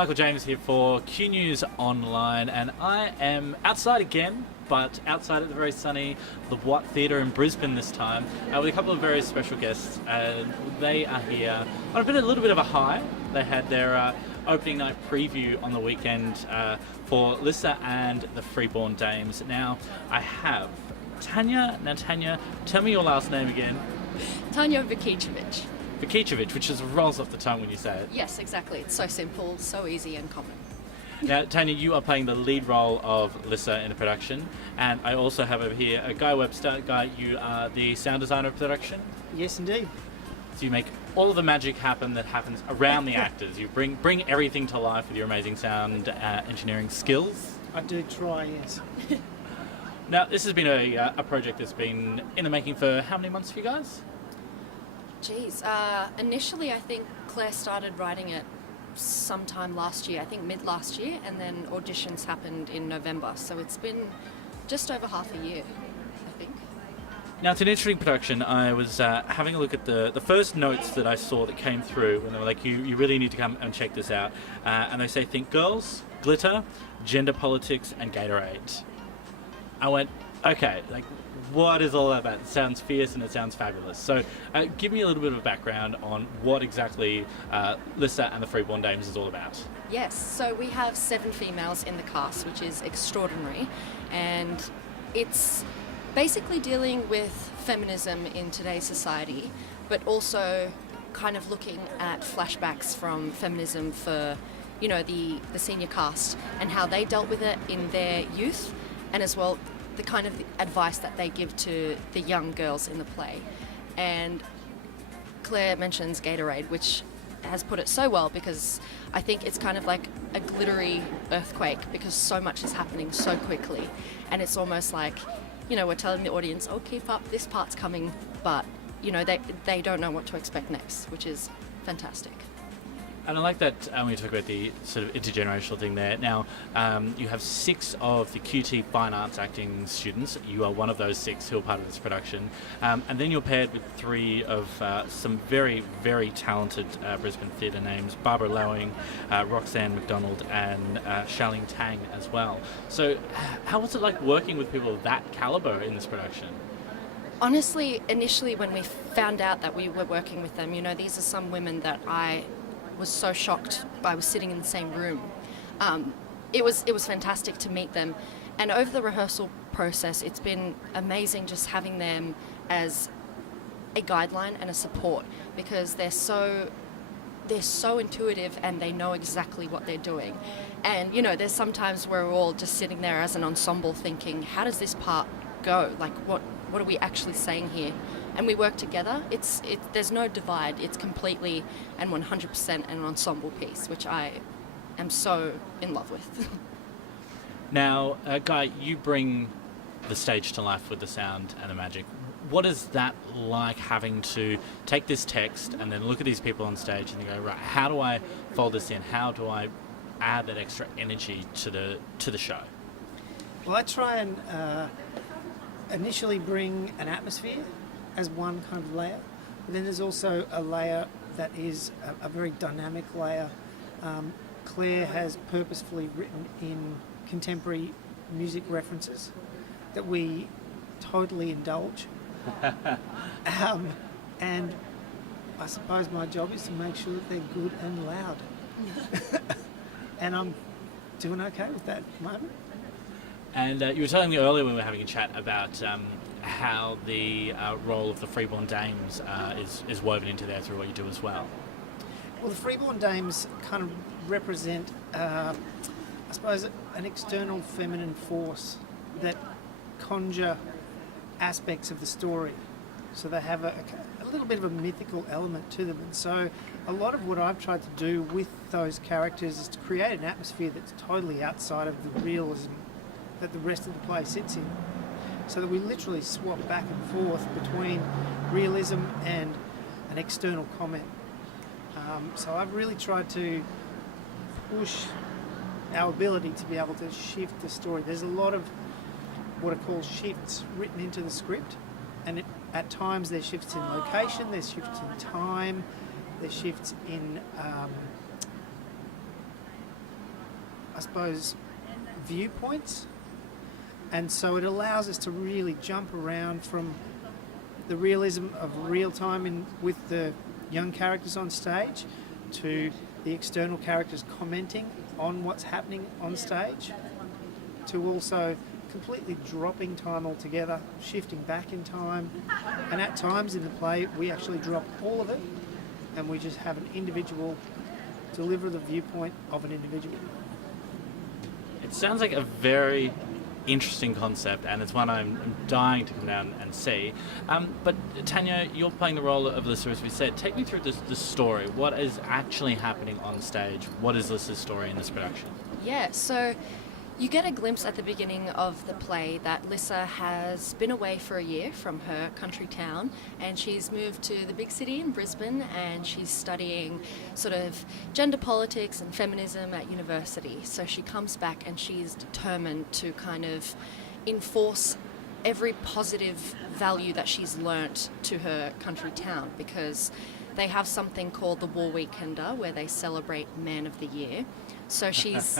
Michael James here for Q News Online, and I am outside again, but outside at the very sunny the Boite Theatre in Brisbane this time, with a couple of very special guests. They are here on a little bit of a high. They had their opening night preview on the weekend for Lysa and the Freeborn Dames. Now, I have Tania. Now, Tania, tell me your last name again. Tania Vukicevic. Vukicevic, which just rolls off the tongue when you say it. Yes, exactly. It's so simple, so easy and common. Now, Tania, you are playing the lead role of Lysa in the production, and I also have over here Guy Webster. Guy, you are the sound designer of production. Yes, indeed. So you make all of the magic happen that happens around the actors. You bring everything to life with your amazing sound engineering skills. I do try, yes. Now, this has been a project that's been in the making for how many months for you guys? Geez, initially I think Claire started writing it sometime last year, I think mid last year, and then auditions happened in November, so it's been just over half a year, I think. Now, it's an interesting production. I was having a look at the first notes that I saw that came through, and they were like, you really need to come and check this out. And they say, think girls, glitter, gender politics, and Gatorade. I went, okay, like, what is all that about? It sounds fierce and it sounds fabulous. So give me a little bit of a background on what exactly Lysa and the Freeborn Dames is all about. Yes, so we have 7 females in the cast, which is extraordinary, and it's basically dealing with feminism in today's society, but also kind of looking at flashbacks from feminism for, you know, the senior cast and how they dealt with it in their youth, and as well the kind of advice that they give to the young girls in the play. And Claire mentions Gatorade, which has put it so well, because I think it's kind of like a glittery earthquake, because so much is happening so quickly, and it's almost like, you know, we're telling the audience, oh, keep up, this part's coming, but, you know, they don't know what to expect next, which is fantastic. And I like that when you talk about the sort of intergenerational thing there. Now, you have 6 of the QT Fine Arts acting students. You are one of those 6 who are part of this production. And then you're paired with 3 of some very, very talented Brisbane theatre names, Barbara Lowing, Roxanne McDonald, and Charlene Tang as well. So how was it like working with people of that calibre in this production? Honestly, initially when we found out that we were working with them, you know, these are some women that I was so shocked I was sitting in the same room. It was fantastic to meet them, and over the rehearsal process it's been amazing just having them as a guideline and a support, because they're so intuitive and they know exactly what they're doing. And you know, there's sometimes where we're all just sitting there as an ensemble thinking, how does this part go? Like what are we actually saying here? And we work together. There's no divide. It's completely and 100% an ensemble piece, which I am so in love with. Now, Guy, you bring the stage to life with the sound and the magic. What is that like, having to take this text and then look at these people on stage and you go, right, how do I fold this in? How do I add that extra energy to the show? Well, I try and initially bring an atmosphere as one kind of layer, but then there's also a layer that is a very dynamic layer. Claire has purposefully written in contemporary music references that we totally indulge. And I suppose my job is to make sure that they're good and loud. And I'm doing okay with that at the moment. And you were telling me earlier when we were having a chat about how the role of the Freeborn Dames is woven into there through what you do as well. Well, the Freeborn Dames kind of represent, I suppose, an external feminine force that conjure aspects of the story. So they have a little bit of a mythical element to them. And so a lot of what I've tried to do with those characters is to create an atmosphere that's totally outside of the realism that the rest of the play sits in. So that we literally swap back and forth between realism and an external comment. So I've really tried to push our ability to be able to shift the story. There's a lot of what are called shifts written into the script, and at times there's shifts in location, there's shifts in time, there's shifts in I suppose, viewpoints. And so it allows us to really jump around from the realism of real time with the young characters on stage to the external characters commenting on what's happening on stage, to also completely dropping time altogether, shifting back in time. And at times in the play, we actually drop all of it and we just have an individual deliver the viewpoint of an individual. It sounds like a very interesting concept, and it's one I'm dying to come down and see. But Tania, you're playing the role of Lysa, as we said. Take me through the story. What is actually happening on stage? What is Lysa's story in this production? Yeah, so you get a glimpse at the beginning of the play that Lysa has been away for a year from her country town, and she's moved to the big city in Brisbane, and she's studying sort of gender politics and feminism at university. So she comes back and she's determined to kind of enforce every positive value that she's learnt to her country town, because they have something called the War Weekender where they celebrate Man of the Year. So she's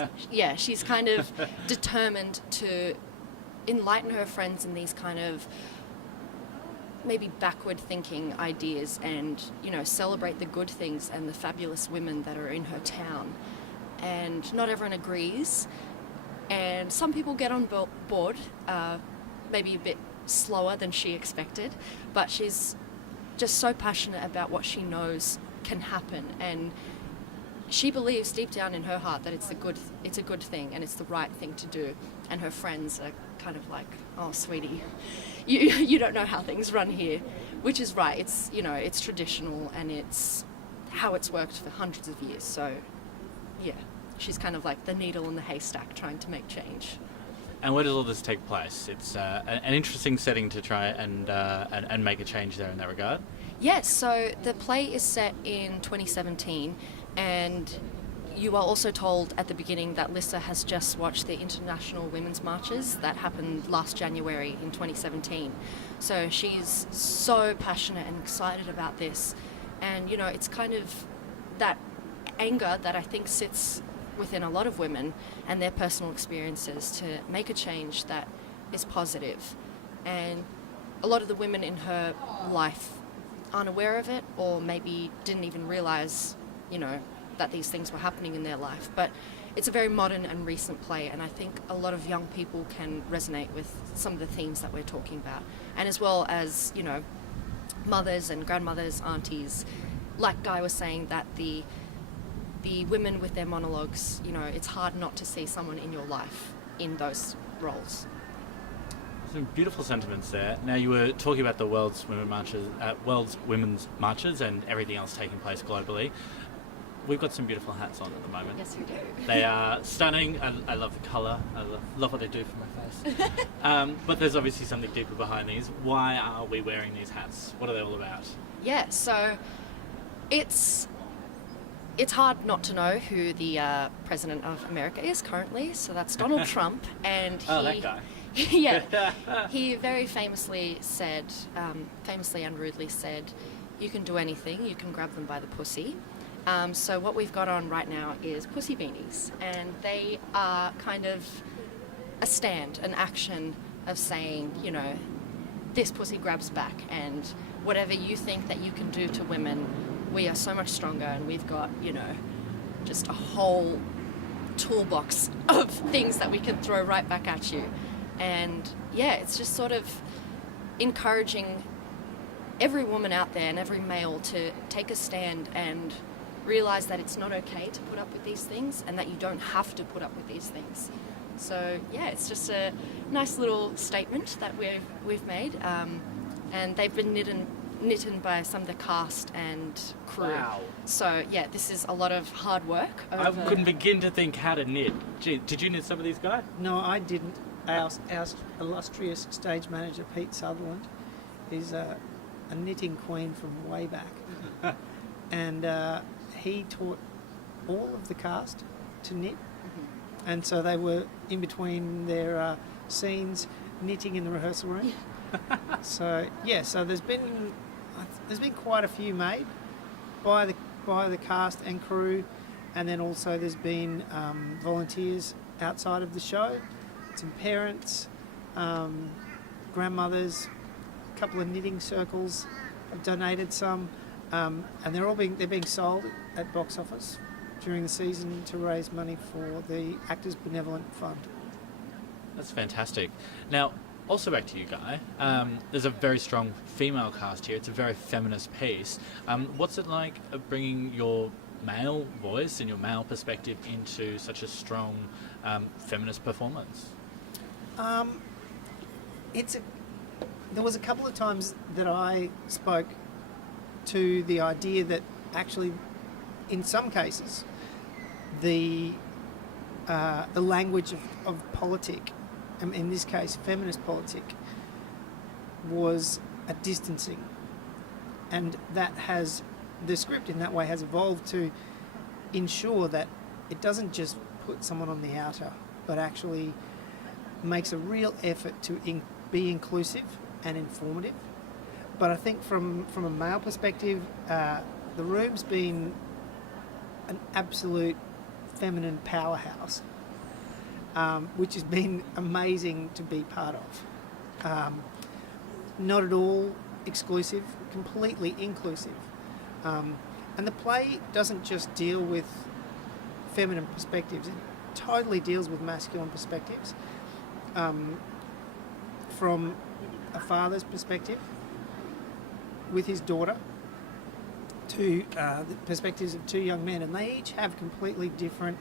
kind of determined to enlighten her friends in these kind of maybe backward thinking ideas, and, you know, celebrate the good things and the fabulous women that are in her town. And not everyone agrees, and some people get on board, maybe a bit slower than she expected, but she's just so passionate about what she knows can happen, and she believes deep down in her heart that it's a good thing and it's the right thing to do. And her friends are kind of like, "Oh, sweetie, you don't know how things run here," which is right. It's, you know, it's traditional and it's how it's worked for hundreds of years. So, yeah, she's kind of like the needle in the haystack trying to make change. And where does all this take place? It's an interesting setting to try and make a change there in that regard. Yes, so the play is set in 2017, and you are also told at the beginning that Lysa has just watched the International Women's Marches that happened last January in 2017. So she's so passionate and excited about this. And, you know, it's kind of that anger that I think sits within a lot of women and their personal experiences to make a change that is positive. And a lot of the women in her life aren't aware of it, or maybe didn't even realize, you know, that these things were happening in their life. But it's a very modern and recent play, and I think a lot of young people can resonate with some of the themes that we're talking about. And as well as, you know, mothers and grandmothers, aunties, like Guy was saying, that the women with their monologues, you know, it's hard not to see someone in your life in those roles. Some beautiful sentiments there. Now, you were talking about the World's Women's Marches and everything else taking place globally. We've got some beautiful hats on at the moment. Yes, we do. They are stunning. I love the colour. I love what they do for my face. But there's obviously something deeper behind these. Why are we wearing these hats? What are they all about? Yeah, so it's hard not to know who the President of America is currently. So that's Donald Trump, and that guy. Yeah, he very famously and rudely said, "You can do anything. You can grab them by the pussy." So what we've got on right now is pussy beanies, and they are kind of a stand, an action of saying, you know, this pussy grabs back, and whatever you think that you can do to women, we are so much stronger, and we've got, you know, just a whole toolbox of things that we can throw right back at you. And yeah, it's just sort of encouraging every woman out there and every male to take a stand and realize that it's not okay to put up with these things, and that you don't have to put up with these things. So yeah, it's just a nice little statement that we've made, and they've been knitted by some of the cast and crew. Wow. So yeah, this is a lot of hard work. I couldn't begin to think how to knit. Gee, did you knit some of these, guys? No, I didn't. Our illustrious stage manager, Pete Sutherland, is a knitting queen from way back. And he taught all of the cast to knit. Mm-hmm. And so they were in between their scenes knitting in the rehearsal room. So there's been quite a few made by the cast and crew, And then also there's been volunteers outside of the show, some parents, grandmothers, a couple of knitting circles have donated some, and they're being sold at box office during the season to raise money for the Actors Benevolent Fund. That's fantastic. Now, also back to you, Guy. There's a very strong female cast here. It's a very feminist piece. What's it like bringing your male voice and your male perspective into such a strong feminist performance? There was a couple of times that I spoke to the idea that actually, in some cases, the language of politic, in this case feminist politic, was a distancing, and the script in that way has evolved to ensure that it doesn't just put someone on the outer, but actually makes a real effort to be inclusive and informative. But I think from a male perspective, the room's been an absolute feminine powerhouse, which has been amazing to be part of. Not at all exclusive, completely inclusive. And the play doesn't just deal with feminine perspectives, it totally deals with masculine perspectives. From a father's perspective with his daughter to the perspectives of two young men, and they each have completely different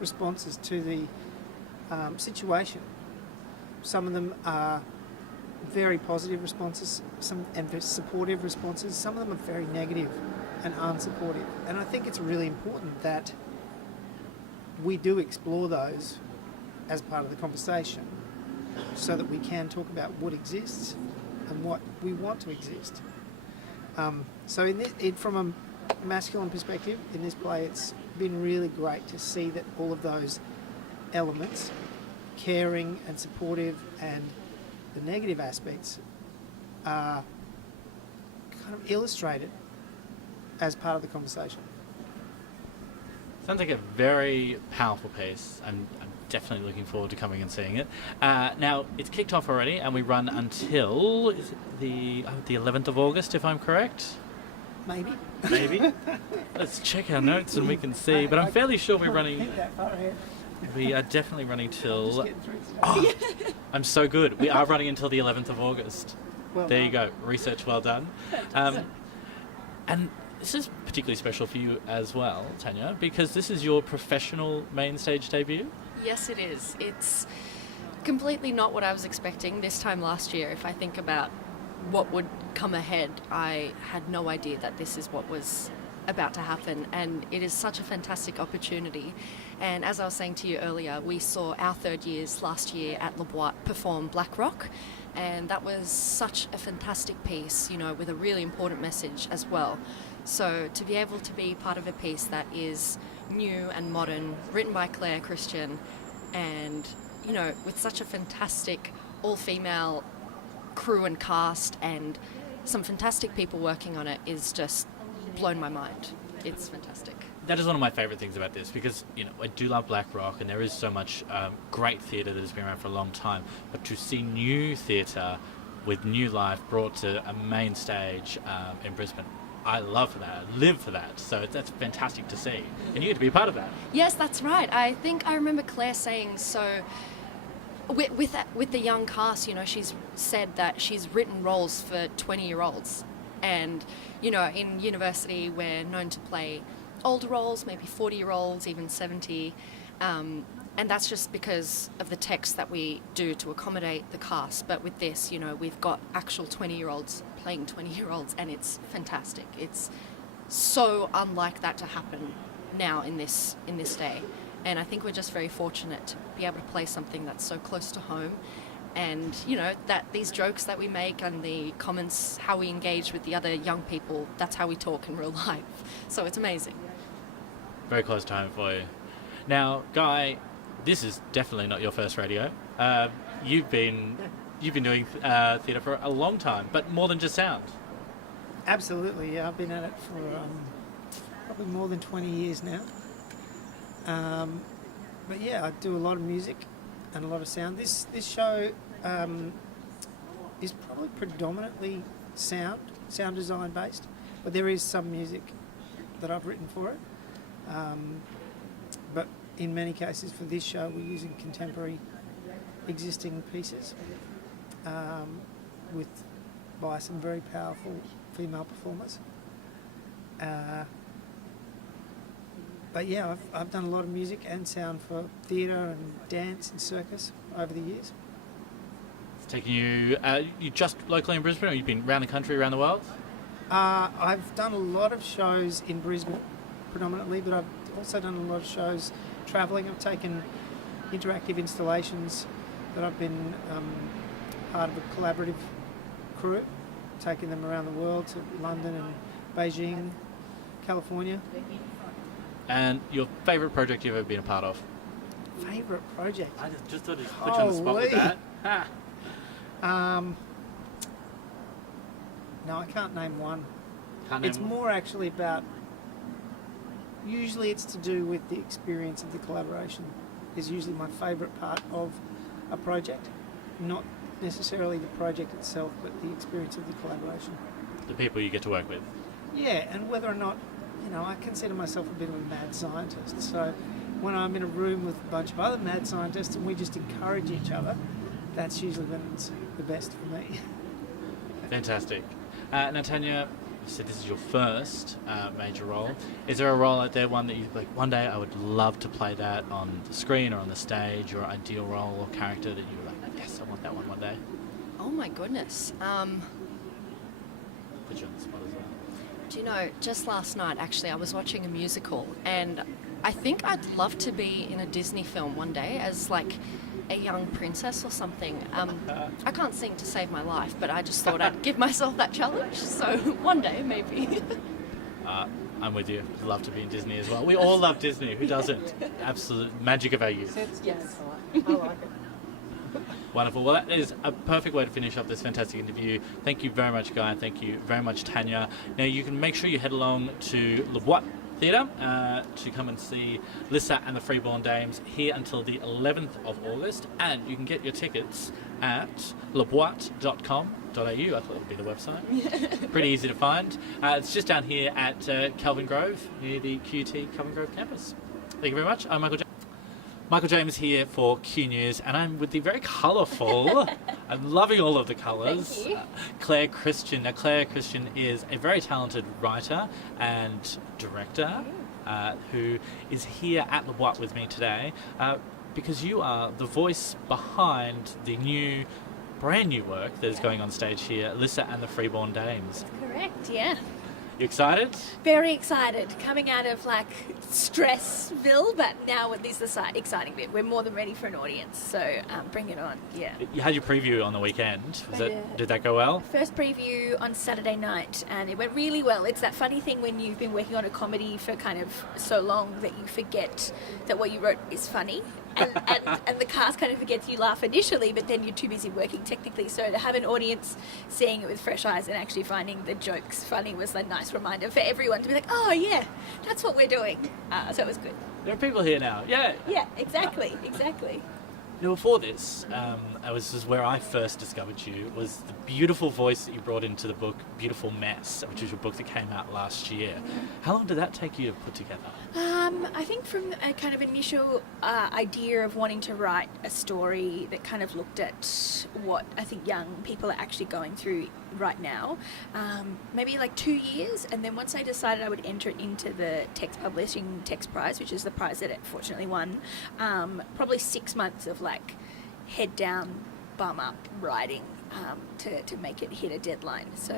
responses to the situation. Some of them are very positive responses, and very supportive responses. Some of them are very negative and unsupportive. And I think it's really important that we do explore those as part of the conversation, so that we can talk about what exists and what we want to exist. So from a masculine perspective, in this play, it's been really great to see that all of those elements, caring and supportive and the negative aspects, are kind of illustrated as part of the conversation. Sounds like a very powerful piece. I'm definitely looking forward to coming and seeing it. Now, it's kicked off already, and we run until is it the 11th of August, if I'm correct? Maybe. Maybe. Let's check our notes and we can see. But I'm fairly sure we're running. Think that far ahead. We are definitely running till. Just getting through today. Oh, I'm so good. We are running until the 11th of August. Well There you done. go. Research well done. And this is particularly special for you as well, Tania, because this is your professional main stage debut. Yes, it is. It's completely not what I was expecting this time last year. If I think about what would come ahead, I had no idea that this is what was about to happen, and it is such a fantastic opportunity. And as I was saying to you earlier, we saw our third years last year at La Boite perform Black Rock, and that was such a fantastic piece, with a really important message as well. So to be able to be part of a piece that is new and modern, written by Claire Christian, and with such a fantastic all-female crew and cast and some fantastic people working on it, is just blown my mind. It's fantastic. That is one of my favourite things about this, because I do love Black Rock, and there is so much great theatre that has been around for a long time. But to see new theatre with new life brought to a main stage in Brisbane, I love that. I live for that. So that's fantastic to see, and you get to be a part of that. Yes, that's right. I think I remember Claire saying so. With the young cast, she's said that she's written roles for 20-year-olds, and in university we're known to play older roles, maybe 40-year-olds, even 70, and that's just because of the text that we do to accommodate the cast. But with this, we've got actual 20-year-olds playing 20-year-olds, and it's fantastic. It's so unlike that to happen now in this day. And I think we're just very fortunate to be able to play something that's so close to home. And, that these jokes that we make and the comments, how we engage with the other young people, that's how we talk in real life. So it's amazing. Very close to home for you. Now, Guy, this is definitely not your first rodeo. You've been doing theatre for a long time, but more than just sound. Absolutely, yeah. I've been at it for probably more than 20 years now. But yeah, I do a lot of music and a lot of sound. This show is probably predominantly sound design based, but there is some music that I've written for it. But in many cases for this show, we're using contemporary existing pieces by some very powerful female performers. But yeah, I've done a lot of music and sound for theatre and dance and circus over the years. It's taken you, you just locally in Brisbane, or you've been around the country, around the world? I've done a lot of shows in Brisbane predominantly, but I've also done a lot of shows travelling. I've taken interactive installations that I've been part of a collaborative crew, taking them around the world to London and Beijing, California. And your favourite project you've ever been a part of? Favourite project? I just thought I'd put you on the spot with that. No, I can't name one. It's more actually about, usually it's to do with the experience of the collaboration is usually my favourite part of a project, not necessarily the project itself, but the experience of the collaboration. The people you get to work with. Yeah, and whether or not, I consider myself a bit of a mad scientist, so when I'm in a room with a bunch of other mad scientists and we just encourage each other, that's usually when it's the best for me. Fantastic. Now, Tania, you said this is your first major role. Is there a role out there, one that you like, one day I would love to play that on the screen or on the stage, your ideal role or character that you're like, yes, I want that one day? Oh my goodness. Put you on the spot as well. Do you know, just last night actually I was watching a musical, and I think I'd love to be in a Disney film one day as like a young princess or something. I can't sing to save my life, but I just thought I'd give myself that challenge, so one day maybe. I'm with you. I'd love to be in Disney as well. We all love Disney. Who doesn't? Absolute magic of our youth. Yes. I like it. Wonderful. Well, that is a perfect way to finish up this fantastic interview. Thank you very much, Guy, and thank you very much, Tania. Now, you can make sure you head along to Boite Theatre to come and see Lysa and the Freeborn Dames here until the 11th of August, and you can get your tickets at leboite.com.au. I thought that would be the website. Pretty easy to find. It's just down here at Kelvin Grove, near the QT Kelvin Grove campus. Thank you very much. I'm Michael James. Michael James here for Q News, and I'm with the very colourful, I'm loving all of the colours, Thank you. Claire Christian. Now, Claire Christian is a very talented writer and director who is here at the Boite with me today because you are the voice behind the brand new work that is going on stage here, Lysa and the Freeborn Dames. Correct, yeah. You excited? Very excited. Coming out of Stressville, but now this is the exciting bit. We're more than ready for an audience, so bring it on, yeah. You had your preview on the weekend. Yeah. Did that go well? First preview on Saturday night, and it went really well. It's that funny thing when you've been working on a comedy for kind of so long that you forget that what you wrote is funny. And the cast kind of forgets you laugh initially, but then you're too busy working technically. So to have an audience seeing it with fresh eyes and actually finding the jokes funny was a nice reminder for everyone to be like, oh yeah, that's what we're doing. So it was good. There are people here now. Yeah. Yeah, exactly. Now, before this, this is where I first discovered you, was the beautiful voice that you brought into the book, Beautiful Mess, which is your book that came out last year. How long did that take you to put together? I think from a kind of initial idea of wanting to write a story that kind of looked at what I think young people are actually going through right now, maybe 2 years, and then once I decided I would enter it into the Text Publishing Text Prize, which is the prize that it fortunately won, probably 6 months of head down, bum up writing to make it hit a deadline. So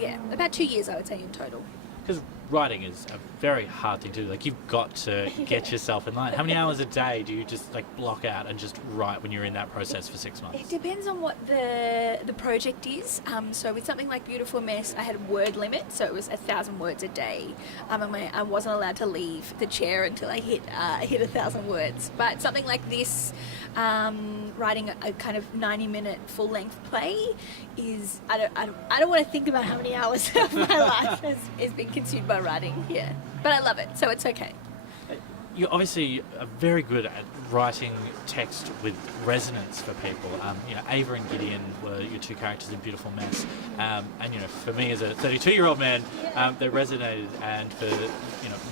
yeah, about 2 years I would say in total. Because writing is a very hard thing to do. You've got to get yourself in line. How many hours a day do you just block out and just write when you're in that process for 6 months? It depends on what the project is. So with something like Beautiful Mess, I had a word limit, so it was 1,000 words a day. I wasn't allowed to leave the chair until I hit 1,000 words. But something like this, writing a kind of 90-minute full-length play is I don't want to think about how many hours of my life has been consumed by writing. Yeah, but I love it, so it's okay. you're obviously very good at writing text with resonance for people. Ava and Gideon were your two characters in Beautiful Mess, and for me as a 32-year-old man, they resonated, and for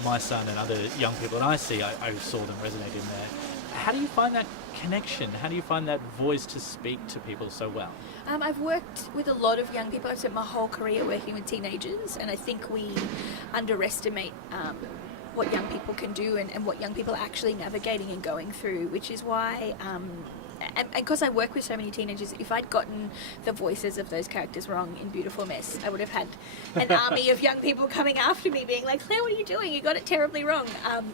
my son and other young people that I see, I saw them resonate in there. How do you find that connection? How do you find that voice to speak to people so well? I've worked with a lot of young people. I've spent my whole career working with teenagers, and I think we underestimate what young people can do and what young people are actually navigating and going through, which is why, and because I work with so many teenagers, if I'd gotten the voices of those characters wrong in Beautiful Mess, I would have had an army of young people coming after me being like, Claire, what are you doing? You got it terribly wrong.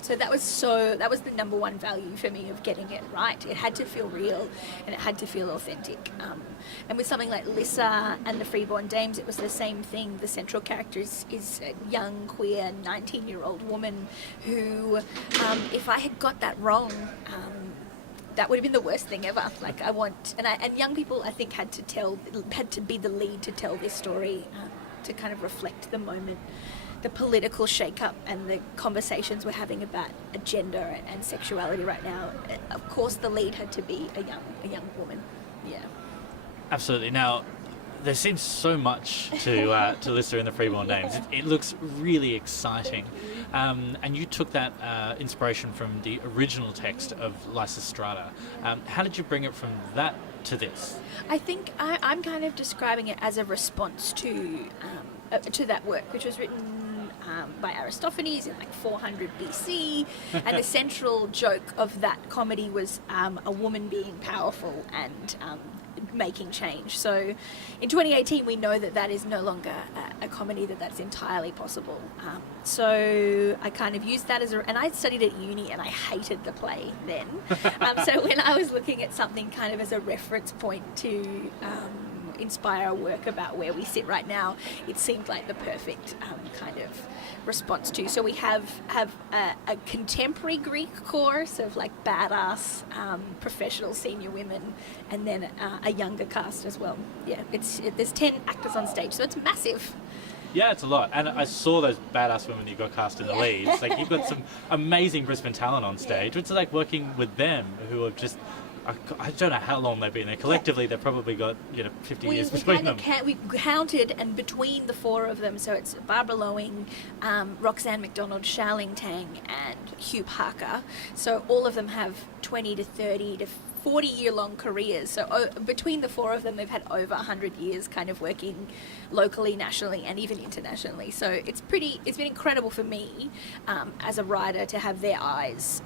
So that was the number one value for me of getting it right. It had to feel real and it had to feel authentic. And with something like Lysa and the Freeborn Dames, it was the same thing. The central character is a young, queer, 19-year-old woman who, if I had got that wrong, that would have been the worst thing ever. Like and young people, I think, had to be the lead to tell this story, to kind of reflect the moment, the political shake-up and the conversations we're having about gender and sexuality right now. Of course, the lead had to be a young woman. Yeah. Absolutely. Now, there seems so much to Lysa in the Freeborn Dames. It looks really exciting. And you took that inspiration from the original text of Lysa Strata. How did you bring it from that to this? I think I'm kind of describing it as a response to that work, which was written by Aristophanes in like 400 BC. And the central joke of that comedy was a woman being powerful and making change. So in 2018 we know that is no longer a comedy, that's entirely possible. So I kind of used that and I studied at uni and I hated the play then. So when I was looking at something kind of as a reference point to inspire work about where we sit right now, it seemed like the perfect kind of response to. So we have a contemporary Greek chorus of like badass professional senior women, and then a younger cast as well. Yeah, there's 10 actors on stage, so it's massive. Yeah, it's a lot. And I saw those badass women you got cast in the leads. Like, you've got some amazing Brisbane talent on stage. It's like working with them, who have just, I don't know how long they've been there. Collectively, they've probably got 50 years between them. We counted, and between the four of them, so it's Barbara Lowing, Roxanne McDonald, Charling Tang, and Hugh Parker. So all of them have 20 to 30 to 40-year-long careers. So between the four of them, they've had over 100 years kind of working locally, nationally, and even internationally. So it's been incredible for me as a writer to have their eyes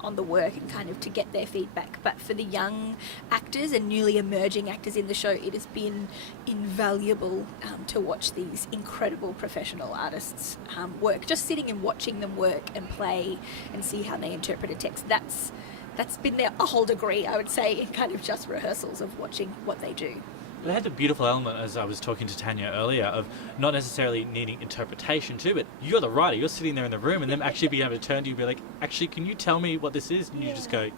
on the work and kind of to get their feedback. But for the young actors and newly emerging actors in the show, it has been invaluable to watch these incredible professional artists work. Just sitting and watching them work and play and see how they interpret a text, that's been a whole degree, I would say, in kind of just rehearsals of watching what they do. They had the beautiful element, as I was talking to Tania earlier, of not necessarily needing interpretation too, but you're the writer, you're sitting there in the room, and them actually being able to turn to you and be like, actually, can you tell me what this is? And you just go,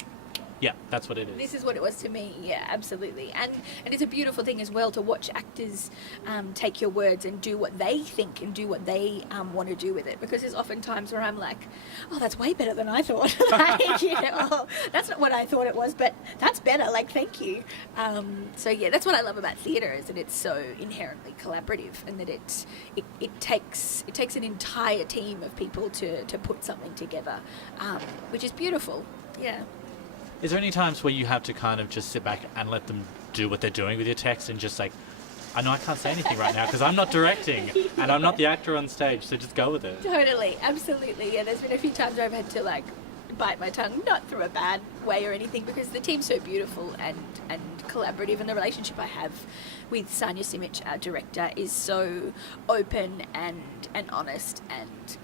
yeah, that's what it is. This is what it was to me, yeah, absolutely. And it's a beautiful thing as well to watch actors take your words and do what they think and do what they want to do with it. Because there's often times where I'm like, oh, that's way better than I thought. Oh, that's not what I thought it was, but that's better, like, thank you. So yeah, that's what I love about theatre, is that it's so inherently collaborative, and that it takes an entire team of people to put something together, which is beautiful, yeah. Is there any times where you have to kind of just sit back and let them do what they're doing with your text and just like, I know I can't say anything right now because I'm not directing and I'm not the actor on stage, so just go with it? Totally, absolutely. Yeah, there's been a few times where I've had to like bite my tongue, not through a bad way or anything, because the team's so beautiful and collaborative, and the relationship I have with Tania Vukicevic, our director, is so open and honest, and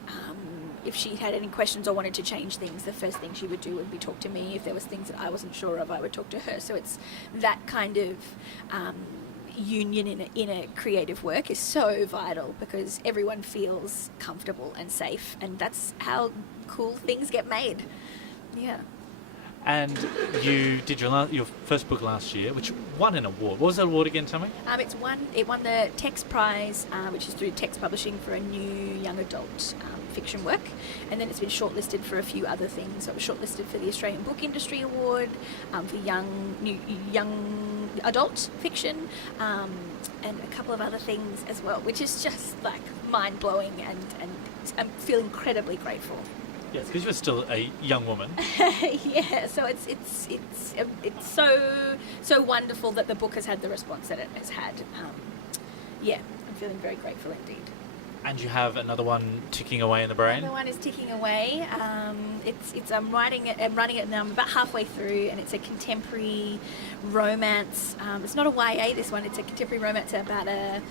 if she had any questions or wanted to change things, the first thing she would do would be talk to me. If there was things that I wasn't sure of, I would talk to her. So it's that kind of union in a creative work is so vital, because everyone feels comfortable and safe, and that's how cool things get made. Yeah. And you did your first book last year, which won an award. What was that award again, tell me? It won the Text Prize, which is through Text Publishing, for a new young adult fiction work, and then it's been shortlisted for a few other things. So it was shortlisted for the Australian Book Industry Award for young adult fiction, and a couple of other things as well, which is just like mind blowing, and I feel incredibly grateful. Yes, because you're still a young woman. Yeah, so it's so wonderful that the book has had the response that it has had. Yeah, I'm feeling very grateful indeed. And you have another one ticking away in the brain? Another one is ticking away. I'm writing it. I'm writing it now. I'm about halfway through, and it's a contemporary romance. It's not a YA. This one. It's a contemporary romance about a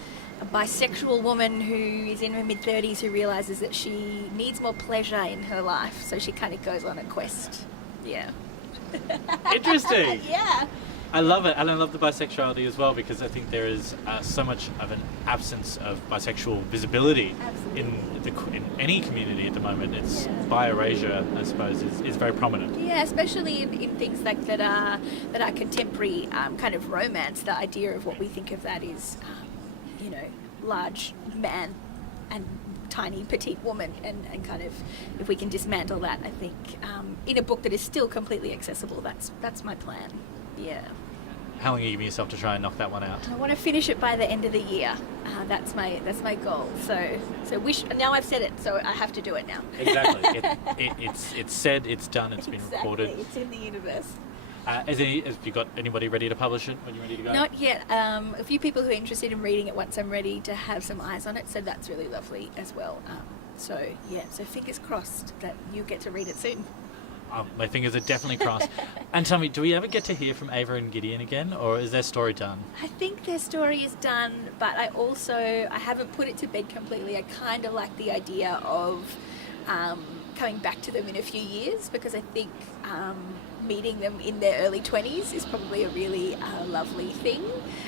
bisexual woman who is in her mid-30s who realizes that she needs more pleasure in her life, so she kind of goes on a quest. Yeah. Interesting. Yeah. I love it, and I love the bisexuality as well, because I think there is so much of an absence of bisexual visibility in any community at the moment. It's bi-erasure, I suppose, is very prominent. Yeah, especially in things like that are contemporary kind of romance. The idea of what we think of that is, large man and tiny petite woman, and kind of, if we can dismantle that, I think in a book that is still completely accessible, that's my plan. Yeah. How long are you giving yourself to try and knock that one out? I want to finish it by the end of the year. That's my goal. So now I've said it, so I have to do it now. Exactly. It's said, it's done, it's been recorded. It's in the universe. Have you got anybody ready to publish it when you're ready to go? Not yet. A few people who are interested in reading it once I'm ready to have some eyes on it, so that's really lovely as well. So fingers crossed that you get to read it soon. My fingers are definitely crossed. And tell me, do we ever get to hear from Ava and Gideon again, or is their story done? I think their story is done, but I haven't put it to bed completely. I kind of like the idea of coming back to them in a few years, because I think meeting them in their early 20s is probably a really lovely thing,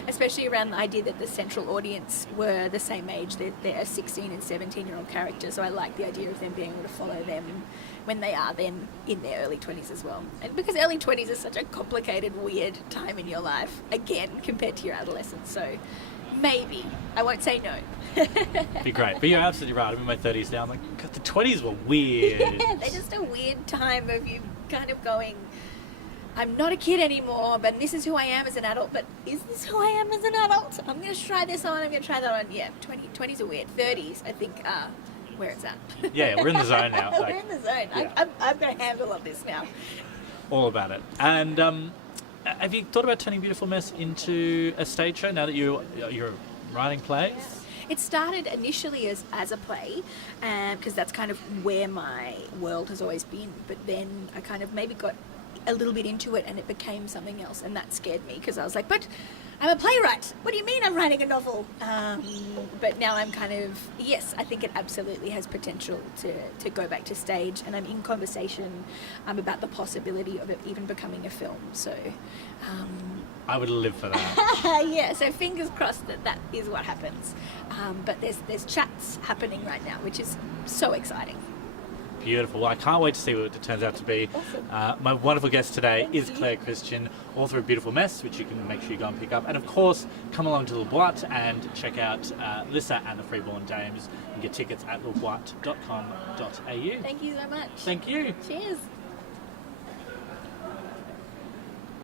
especially around the idea that the central audience were the same age. They're a 16 and 17-year-old character, so I like the idea of them being able to follow them when they are then in their early 20s as well. And because early 20s is such a complicated, weird time in your life, again, compared to your adolescence, so maybe. I won't say no. Be great. But you're absolutely right. I'm in my 30s now. I'm like, God, the 20s were weird. Yeah, they're just a weird time of you kind of going, I'm not a kid anymore, but this is who I am as an adult, but is this who I am as an adult? I'm going to try this on, I'm going to try that on. Yeah, 20s are weird. 30s, I think, are where it's at. Yeah, we're in the zone now. We're in the zone. Yeah. I've got a handle on this now. All about it. And have you thought about turning Beautiful Mess into a stage show now that you're writing plays? Yeah. It started initially as a play, because that's kind of where my world has always been, but then I kind of maybe got a little bit into it and it became something else, and that scared me, because I was like, but I'm a playwright. What do you mean I'm writing a novel? But now I'm kind of, yes, I think it absolutely has potential to go back to stage, and I'm in conversation about the possibility of it even becoming a film. So I would live for that. yeah, so fingers crossed that is what happens. But there's chats happening right now, which is so exciting. Beautiful. Well, I can't wait to see what it turns out to be. Awesome. My wonderful guest today is Claire Christian, author of Beautiful Mess, which you can make sure you go and pick up. And of course, come along to Le Boite and check out Lysa and the Freeborn Dames, and get tickets at leboite.com.au. Thank you so much. Thank you. Cheers.